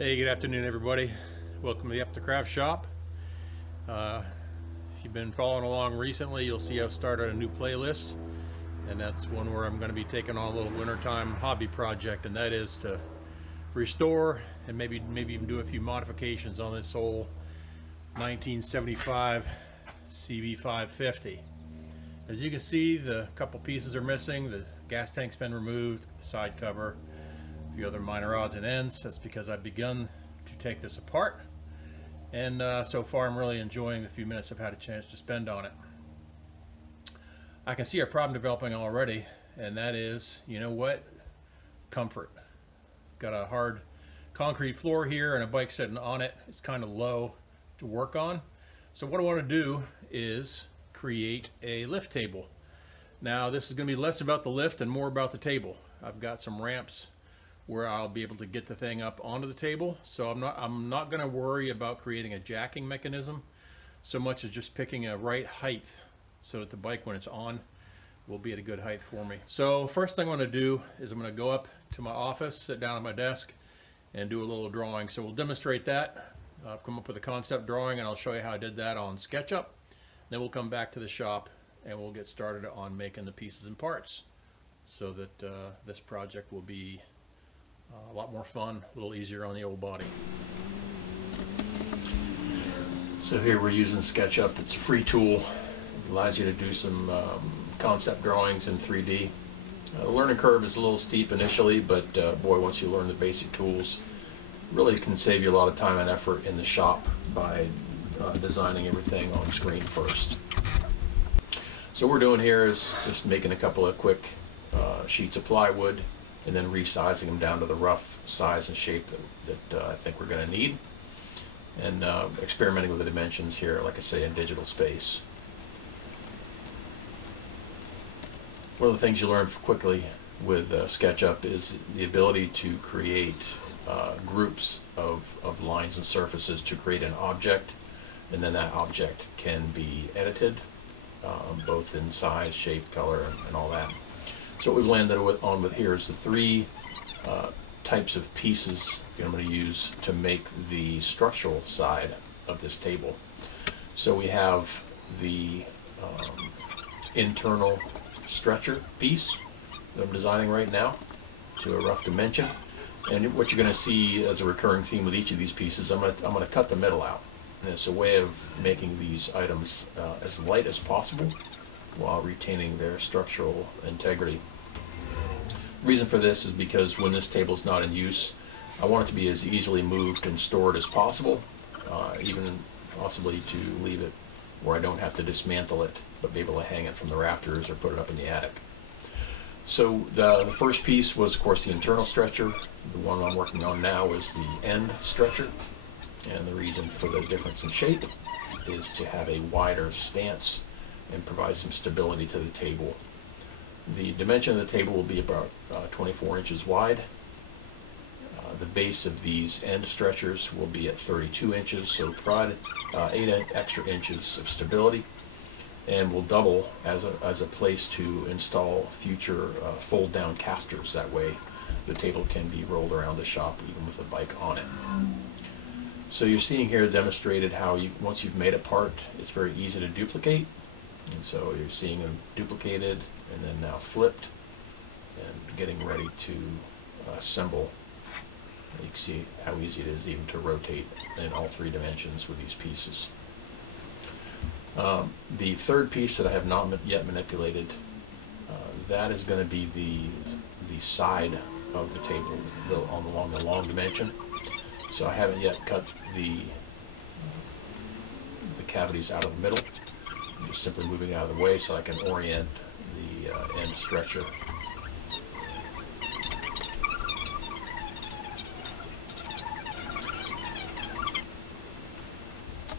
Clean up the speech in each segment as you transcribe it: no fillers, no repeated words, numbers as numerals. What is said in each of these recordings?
Hey, good afternoon, everybody. Welcome to the UptaCraft shop. If you've been following along recently, you'll see I've started a new playlist, and that's one where I'm going to be taking on a little wintertime hobby project, and that is to restore and maybe even do a few modifications on this old 1975 CB550. As you can see, the couple pieces are missing. The gas tank's been removed, the side cover, a few other minor odds and ends. That's because I've begun to take this apart, and so far I'm really enjoying the few minutes I've had a chance to spend on it. I can see a problem developing already, and that is, you know what? Comfort. Got a hard concrete floor here and a bike sitting on it. It's kind of low to work on. So what I want to do is create a lift table. Now this is going to be less about the lift and more about the table. I've got some ramps where I'll be able to get the thing up onto the table. So I'm not going to worry about creating a jacking mechanism so much as just picking a right height so that the bike, when it's on, will be at a good height for me. So first thing I'm going to do is I'm going to go up to my office, sit down at my desk, and do a little drawing. So we'll demonstrate that. I've come up with a concept drawing, and I'll show you how I did that on Sketchup. Then we'll come back to the shop and we'll get started on making the pieces and parts so that this project will be a lot more fun, a little easier on the old body. So here we're using SketchUp. It's a free tool. It allows you to do some concept drawings in 3D. The learning curve is a little steep initially, but boy, once you learn the basic tools, really can save you a lot of time and effort in the shop by designing everything on screen first. So what we're doing here is just making a couple of quick sheets of plywood and then resizing them down to the rough size and shape that I think we're going to need, and experimenting with the dimensions here, like I say, in digital space. One of the things you learn quickly with SketchUp is the ability to create groups of lines and surfaces to create an object, and then that object can be edited both in size, shape, color, and all that. So what we've landed on with here is the three types of pieces I'm going to use to make the structural side of this table. So we have the internal stretcher piece that I'm designing right now to a rough dimension. And what you're going to see as a recurring theme with each of these pieces, I'm going to cut the middle out. And it's a way of making these items as light as possible while retaining their structural integrity. The reason for this is because when this table is not in use, I want it to be as easily moved and stored as possible, even possibly to leave it where I don't have to dismantle it, but be able to hang it from the rafters or put it up in the attic. So the first piece was, of course, the internal stretcher. The one I'm working on now is the end stretcher. And the reason for the difference in shape is to have a wider stance and provide some stability to the table. The dimension of the table will be about 24 inches wide. The base of these end stretchers will be at 32 inches, so provide 8 extra inches of stability, and will double as a place to install future fold-down casters. That way the table can be rolled around the shop even with a bike on it. So you're seeing here demonstrated how once you've made a part, it's very easy to duplicate. And so you're seeing them duplicated and then now flipped and getting ready to assemble. You can see how easy it is even to rotate in all three dimensions with these pieces. The third piece that I have not yet manipulated, that is going to be the side of the table along the long dimension. So I haven't yet cut the cavities out of the middle. I'm just simply moving out of the way so I can orient the end stretcher.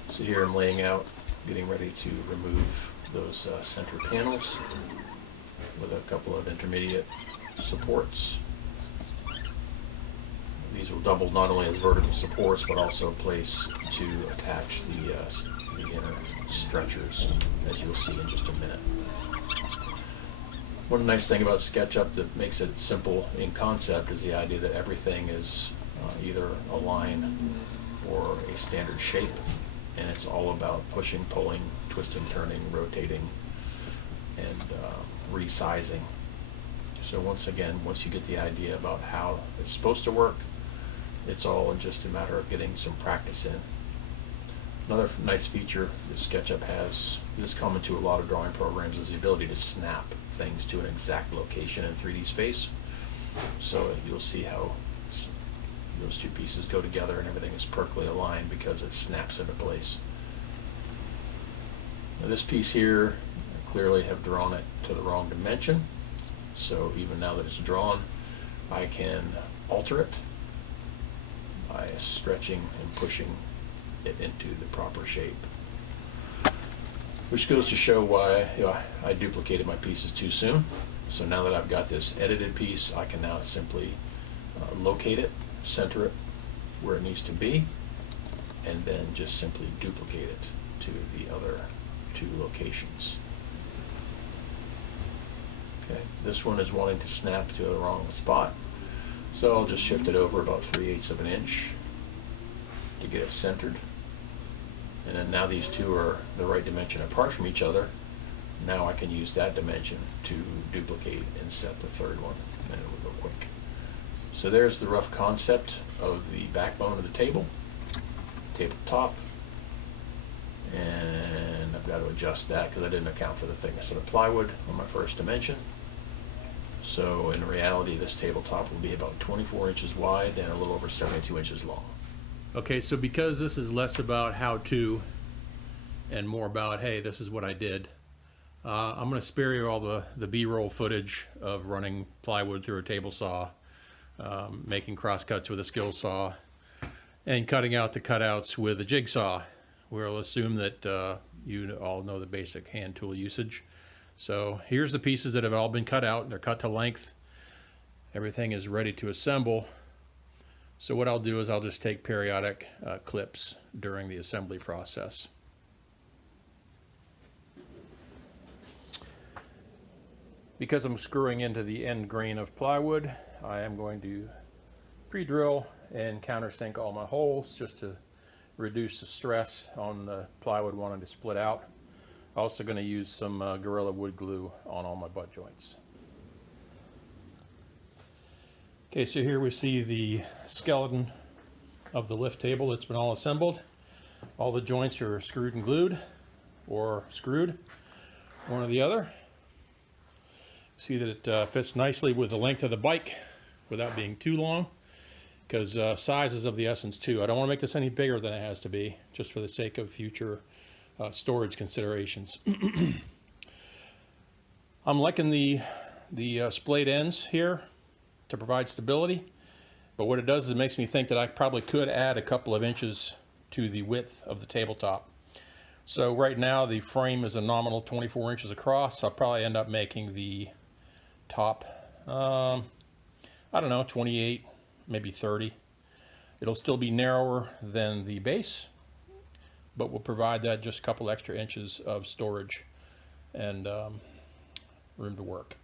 So here I'm laying out, getting ready to remove those center panels with a couple of intermediate supports. These will double not only as vertical supports, but also a place to attach the inner stretchers, as you will see in just a minute. One nice thing about SketchUp that makes it simple in concept is the idea that everything is either a line or a standard shape, and it's all about pushing, pulling, twisting, turning, rotating, and resizing. So once you get the idea about how it's supposed to work, it's all just a matter of getting some practice in. Another nice feature that SketchUp has, this is common to a lot of drawing programs, is the ability to snap things to an exact location in 3D space. So you'll see how those two pieces go together and everything is perfectly aligned because it snaps into place. Now this piece here, I clearly have drawn it to the wrong dimension. So even now that it's drawn, I can alter it by stretching and pushing it into the proper shape. Which goes to show why I duplicated my pieces too soon. So now that I've got this edited piece, I can now simply locate it, center it where it needs to be, and then just simply duplicate it to the other two locations. Okay, this one is wanting to snap to the wrong spot, so I'll just shift it over about 3/8 of an inch to get it centered. And then now these two are the right dimension apart from each other. Now I can use that dimension to duplicate and set the third one, and it will go quick. So there's the rough concept of the backbone of the tabletop. And I've got to adjust that because I didn't account for the thickness of the plywood on my first dimension. So in reality, this tabletop will be about 24 inches wide and a little over 72 inches long. Okay, so because this is less about how-to and more about, hey, this is what I did, I'm going to spare you all the B-roll footage of running plywood through a table saw, making cross cuts with a skill saw, and cutting out the cutouts with a jigsaw. We'll assume that you all know the basic hand tool usage. So here's the pieces that have all been cut out. They're cut to length. Everything is ready to assemble. So what I'll do is I'll just take periodic clips during the assembly process. Because I'm screwing into the end grain of plywood, I am going to pre-drill and countersink all my holes just to reduce the stress on the plywood wanting to split out. Also going to use some Gorilla wood glue on all my butt joints. Okay, so here we see the skeleton of the lift table. It's been all assembled. All the joints are screwed and glued, or screwed, one or the other. See that it fits nicely with the length of the bike without being too long, because size is of the essence too. I don't want to make this any bigger than it has to be, just for the sake of future storage considerations. I'm liking the splayed ends here to provide stability, but what it does is it makes me think that I probably could add a couple of inches to the width of the tabletop. So right now the frame is a nominal 24 inches across. I'll probably end up making the top, I don't know, 28, maybe 30. It'll still be narrower than the base, but will provide that just a couple extra inches of storage and room to work.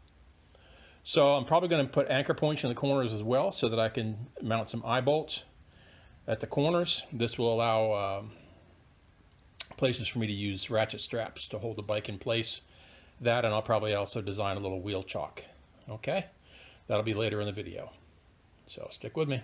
So I'm probably going to put anchor points in the corners as well so that I can mount some eye bolts at the corners. This will allow places for me to use ratchet straps to hold the bike in place. That, and I'll probably also design a little wheel chock. Okay, that'll be later in the video. So stick with me.